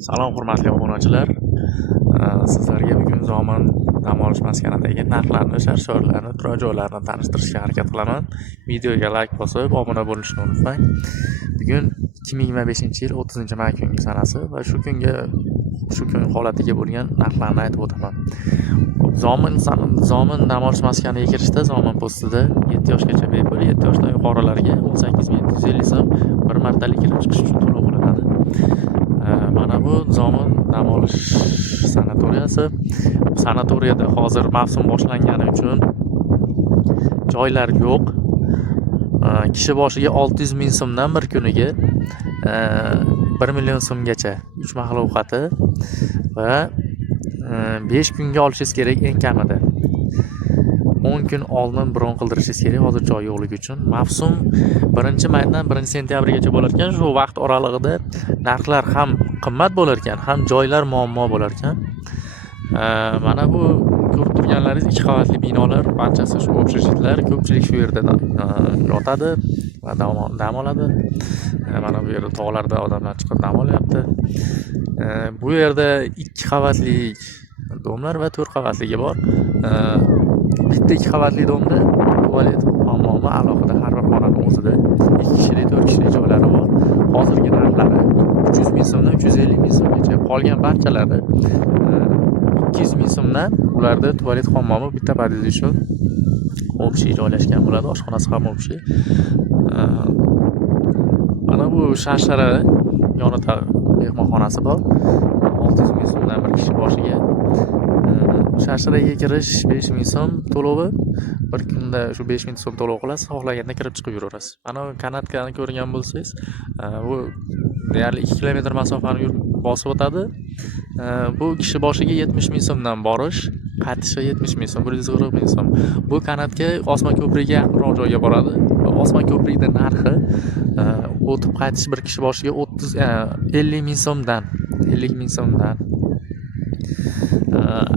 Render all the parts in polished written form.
Salom hurmatli obunachilar. Sizlarga bugun Zomin dam olish maskanidagi narxlarni, shart-sharoitlarni, turar joylarni tanishtirishga harakat qilaman. Videoga like bosib, obuna bo'lishni unutmang. Bugun 2025-yil 30-may kungi sanasi va shu kun holatiga bo'lgan narxlarni aytib o'taman. Zomin dam olish maskaniga kirishda Zomin postida 7 yoshgacha bepul, 7 yoshdan yuqorilarga 18.150 so'm bir martalik kirib chiqish uchun to'lov qilinadi. Mana bu Zomin dam olish sanatoriyasi. Sanatoriyada hozir mavsum boshlangani uchun joylar yo'q. Kishi boshiga 600 ming so'mdan bir kuniga 1 million so'mgacha 3 mahal ovqati va 5 kunga olishingiz kerak eng kamida. 10 kun oldin bron qildirishingiz kerak hozir joy yo'qligi uchun. Mavsum 1-maydan 1-sentyabrgacha bo'lar ekan. Shu vaqt oralig'ida narxlar ham qimmat bo'lar ekan, ham joylar muammo bo'lar ekan. Mana bu ko'rib turganlaringiz 2 qavatli binolar, barchasi shu общежитlar, ko'pchilik shu yerda yotadi va dam oladi. Mana bu yerda tog'larda odamlar chiqib dam olyapti. Bu yerda 2 qavatli domlar va 4 qavatligi bor. Bitta 2 qavatli domda tualet, hammomi alohida har bir xonaning o'zida 2 kishilik, 4 kishilik joylari bor. Hozirgi narxlari 300 ming so'mdan 350 ming so'mgacha. Qolgan barchalari 200 ming so'mdan ularda tualet, hammomi, bitta pod'ezd uchun общий joylashgan bo'ladi, oshxonasi ham общий. Mana bu Sharshara yonida mehmonxonasi bor. 600 ming so'mdan bir kishi boshiga. Sharsharaga kirish 5 ming so'm to'lovi. Bir kunda shu 5 ming so'm to'lov qilasiz, xohlaganda kirib chiqib yuraverasiz. Mana kanatkani ko'rgan bo'lsangiz, bu deyarli 2 kilometr masofani bosib o'tadi. Bu kishi boshiga 70 ming so'mdan borish, qaytishi 70 ming so'm, 140 ming so'm. Bu kanatga Osmon ko'prigiga yaqinroq joyga boradi. Osmon ko'prigida narxi o'tib qaytish bir kishi boshiga 50 ming so'mdan, 50 ming so'mdan.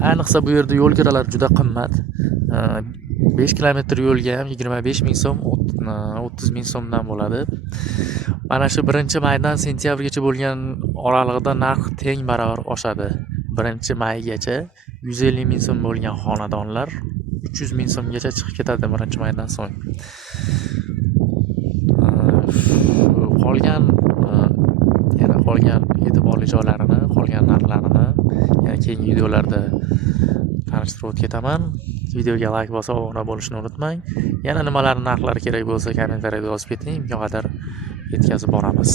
Ayniqsa bu yerda yo'l kiralar juda qimmat. 5 kilometr yo'lga ham 25 ming so'm, 30 ming so'mdan bo'ladi. Mana shu 1-maydan sentyabrgacha bo'lgan oralig'ida narx teng barobar oshadi. 1-maygacha 150 ming so'm bo'lgan xonadonlar 300 ming so'mgacha chiqib ketadi 1-maydan so'ng. Qolgan e'tiborli joylarini, qolgan narxlarini keyingi videolarda tanishtirib o'taman. Videoga like bosib, obuna bo'lishni unutmang. Yana nimalar narxlari kerak bo'lsa kommentariyada yozib keting, imkon qadar yetkazib boramiz.